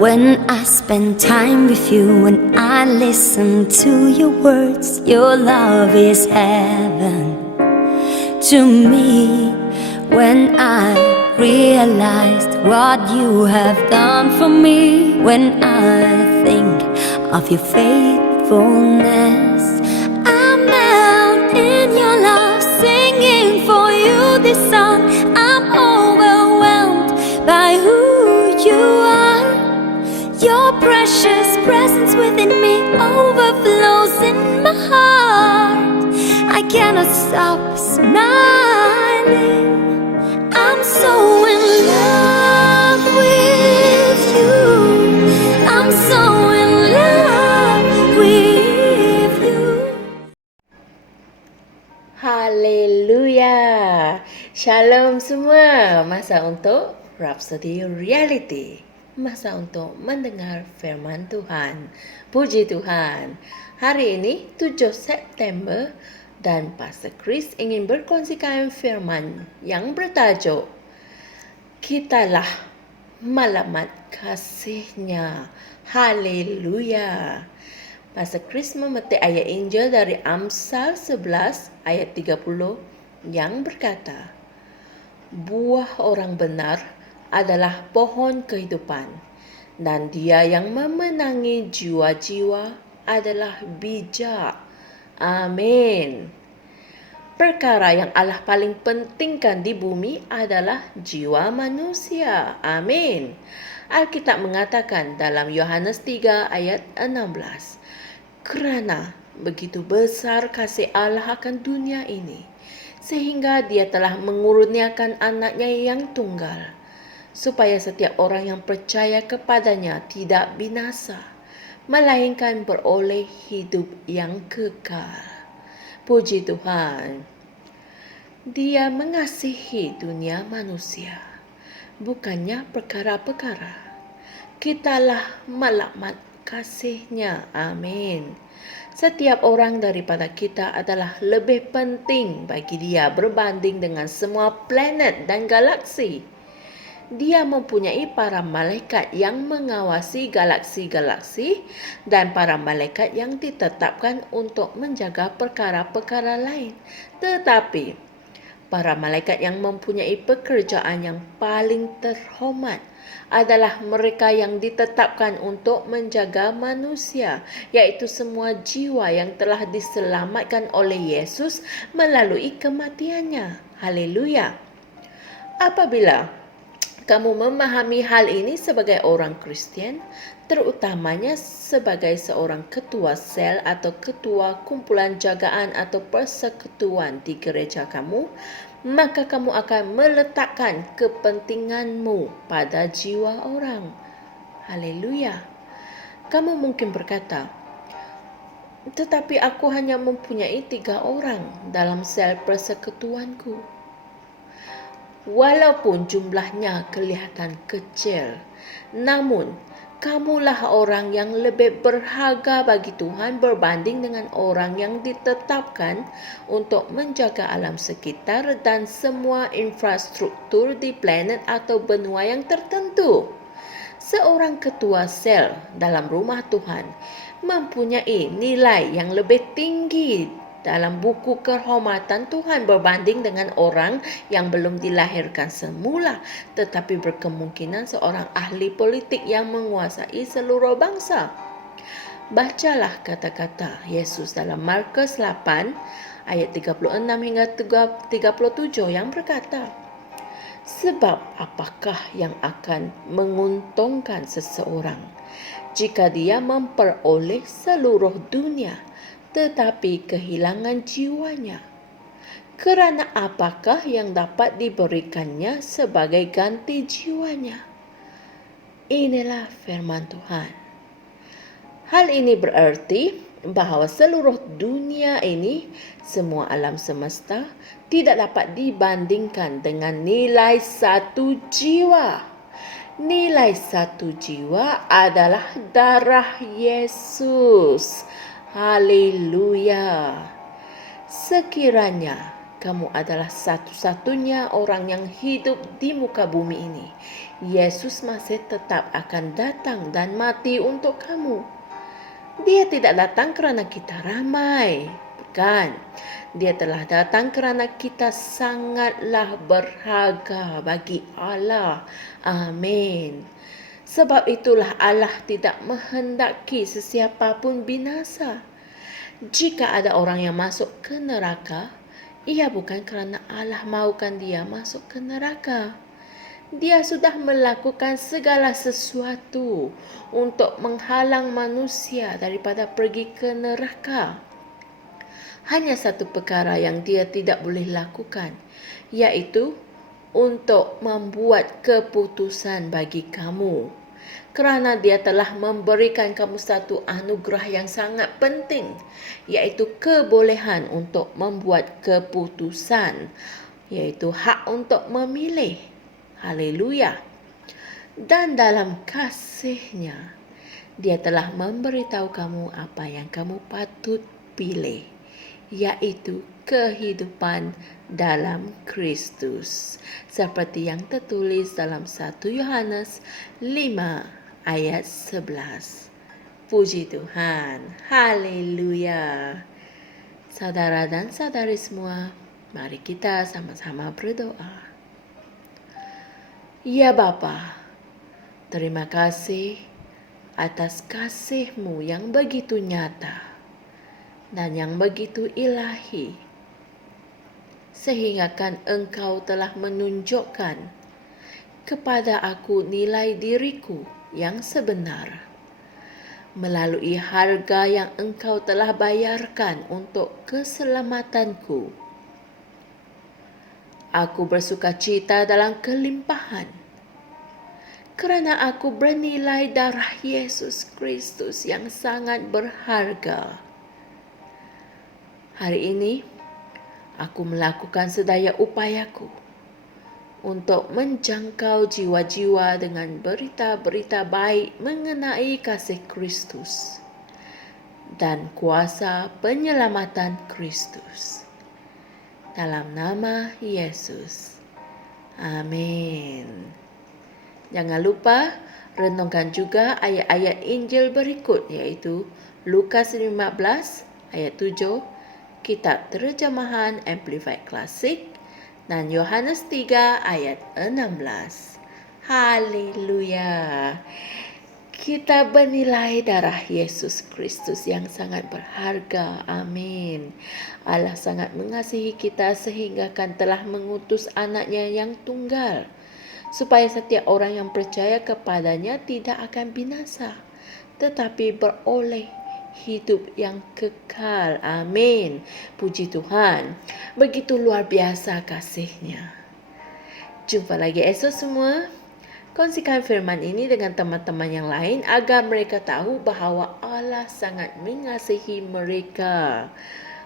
When I spend time with you, when I listen to your words, your love is heaven to me. When I realized what you have done for me, when I think of your faithfulness, I melt in your love, singing for you this song. I'm overwhelmed by who you are. Your precious presence within me overflows in my heart. I cannot stop smiling. I'm so in love with you. I'm so in love with you. Haleluya. Shalom semua. Masa untuk Rhapsody Reality. Masa untuk mendengar firman Tuhan. Puji Tuhan. Hari ini 7 September dan Pastor Chris ingin berkongsikan firman yang bertajuk Kitalah Malamat Kasih-Nya. Haleluya. Pastor Chris memetik ayat Injil dari Amsal 11 ayat 30 yang berkata, buah orang benar adalah pohon kehidupan, dan dia yang memenangi jiwa-jiwa adalah bijak. Amin. Perkara yang Allah paling pentingkan di bumi adalah jiwa manusia. Amin. Alkitab mengatakan dalam Yohanes 3 ayat 16, kerana begitu besar kasih Allah akan dunia ini, sehingga dia telah mengurniakan anaknya yang tunggal, supaya setiap orang yang percaya kepadanya tidak binasa, melainkan beroleh hidup yang kekal. Puji Tuhan. Dia mengasihi dunia manusia, bukannya perkara-perkara. Kitalah malamat kasih-Nya. Amin. Setiap orang daripada kita adalah lebih penting bagi Dia berbanding dengan semua planet dan galaksi. Dia mempunyai para malaikat yang mengawasi galaksi-galaksi dan para malaikat yang ditetapkan untuk menjaga perkara-perkara lain. Tetapi para malaikat yang mempunyai pekerjaan yang paling terhormat adalah mereka yang ditetapkan untuk menjaga manusia, yaitu semua jiwa yang telah diselamatkan oleh Yesus melalui kematiannya. Haleluya. Apabila kamu memahami hal ini sebagai orang Kristian, terutamanya sebagai seorang ketua sel atau ketua kumpulan jagaan atau persekutuan di gereja kamu, maka kamu akan meletakkan kepentinganmu pada jiwa orang. Haleluya. Kamu mungkin berkata, tetapi aku hanya mempunyai 3 orang dalam sel persekutuanku. Walaupun jumlahnya kelihatan kecil, namun kamulah orang yang lebih berharga bagi Tuhan berbanding dengan orang yang ditetapkan untuk menjaga alam sekitar dan semua infrastruktur di planet atau benua yang tertentu. Seorang ketua sel dalam rumah Tuhan mempunyai nilai yang lebih tinggi dalam buku kehormatan Tuhan berbanding dengan orang yang belum dilahirkan semula tetapi berkemungkinan seorang ahli politik yang menguasai seluruh bangsa. Bacalah kata-kata Yesus dalam Markus 8 ayat 36 hingga 37 yang berkata, sebab apakah yang akan menguntungkan seseorang jika dia memperoleh seluruh dunia tetapi kehilangan jiwanya? Kerana apakah yang dapat diberikannya sebagai ganti jiwanya? Inilah firman Tuhan. Hal ini berarti bahawa seluruh dunia ini, semua alam semesta, tidak dapat dibandingkan dengan nilai satu jiwa. Nilai satu jiwa adalah darah Yesus. Haleluya. Sekiranya Kamu adalah satu-satunya orang yang hidup di muka bumi ini. Yesus masih tetap akan datang dan mati untuk kamu. Dia tidak datang kerana kita ramai, bukan. Dia telah datang kerana kita sangatlah berharga bagi Allah. Amin. Sebab itulah Allah tidak menghendaki sesiapa pun binasa. Jika ada orang yang masuk ke neraka, ia bukan kerana Allah mahukan dia masuk ke neraka. Dia sudah melakukan segala sesuatu untuk menghalang manusia daripada pergi ke neraka. Hanya satu perkara yang dia tidak boleh lakukan, iaitu untuk membuat keputusan bagi kamu. Kerana dia telah memberikan kamu satu anugerah yang sangat penting, iaitu kebolehan untuk membuat keputusan, iaitu hak untuk memilih. Haleluya. Dan dalam kasih-Nya, Dia telah memberitahu kamu apa yang kamu patut pilih, iaitu kehidupan dalam Kristus, seperti yang tertulis dalam 1 Yohanes 5 ayat 11. Puji Tuhan. Haleluya. Saudara dan saudari semua, mari kita sama-sama berdoa. Ya Bapa, terima kasih atas kasih-Mu yang begitu nyata dan yang begitu ilahi, sehingga kan Engkau telah menunjukkan kepada aku nilai diriku yang sebenar melalui harga yang Engkau telah bayarkan untuk keselamatanku. Aku bersukacita dalam kelimpahan kerana aku bernilai darah Yesus Kristus yang sangat berharga. Hari ini, aku melakukan sedaya upayaku untuk menjangkau jiwa-jiwa dengan berita-berita baik mengenai kasih Kristus dan kuasa penyelamatan Kristus. Dalam nama Yesus. Amin. Jangan lupa renungkan juga ayat-ayat Injil berikut, iaitu Lukas 15 ayat 7, Kitab Terjemahan Amplified Classic, dan Yohanes 3 ayat 16. Haleluya. Kita bernilai darah Yesus Kristus yang sangat berharga. Amin. Allah sangat mengasihi kita sehingga kan telah mengutus anaknya yang tunggal, supaya setiap orang yang percaya kepadanya tidak akan binasa, tetapi beroleh hidup yang kekal. Amin. Puji Tuhan. Begitu luar biasa kasih-Nya. Jumpa lagi esok semua. Kongsikan firman ini dengan teman-teman yang lain agar mereka tahu bahawa Allah sangat mengasihi mereka.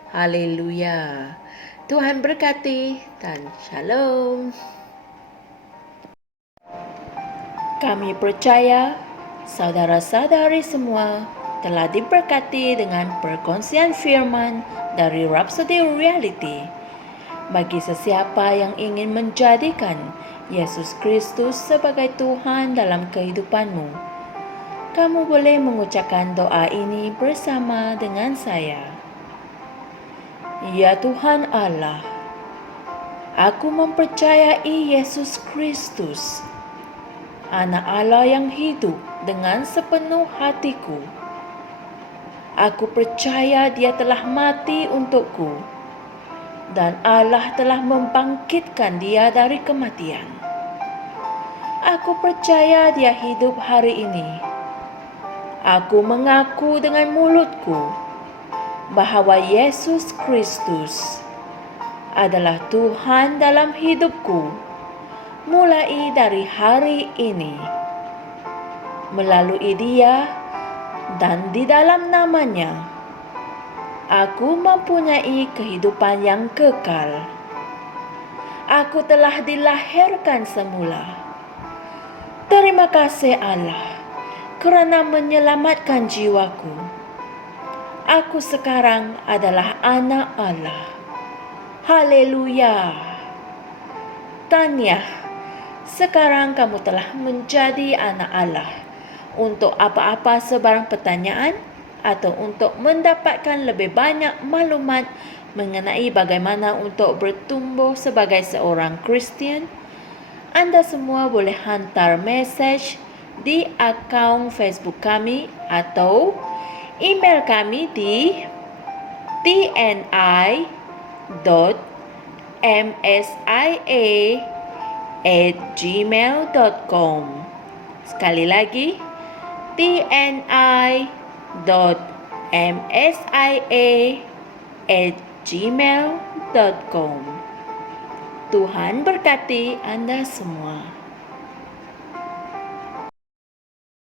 Haleluya. Tuhan berkati dan shalom. Kami percaya saudara-saudari semua telah diberkati dengan perkongsian firman dari Rhapsody Reality. Bagi sesiapa yang ingin menjadikan Yesus Kristus sebagai Tuhan dalam kehidupanmu, kamu boleh mengucapkan doa ini bersama dengan saya. Ya Tuhan Allah, aku mempercayai Yesus Kristus, Anak Allah yang hidup dengan sepenuh hatiku. Aku percaya Dia telah mati untukku dan Allah telah membangkitkan Dia dari kematian. Aku percaya Dia hidup hari ini. Aku mengaku dengan mulutku bahawa Yesus Kristus adalah Tuhan dalam hidupku mulai dari hari ini. Melalui Dia dan di dalam nama-Nya, aku mempunyai kehidupan yang kekal. Aku telah dilahirkan semula. Terima kasih Allah kerana menyelamatkan jiwaku. Aku sekarang adalah anak Allah. Haleluya. Tanya, sekarang kamu telah menjadi anak Allah. Untuk apa-apa sebarang pertanyaan atau untuk mendapatkan lebih banyak maklumat mengenai bagaimana untuk bertumbuh sebagai seorang Kristian, Anda semua boleh hantar mesej di akaun Facebook kami atau email kami di tni.msia@gmail.com. Sekali lagi, tni.msia@gmail.com. Tuhan berkati Anda semua.